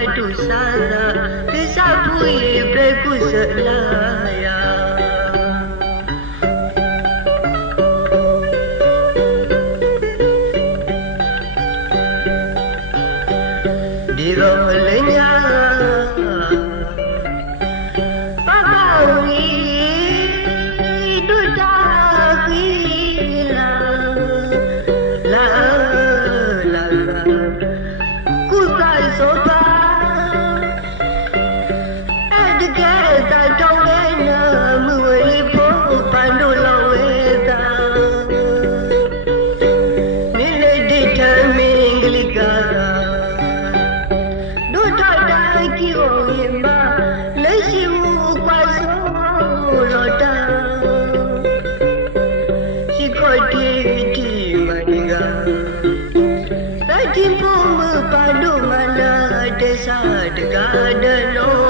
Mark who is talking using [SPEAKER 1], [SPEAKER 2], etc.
[SPEAKER 1] matu sada di god garden.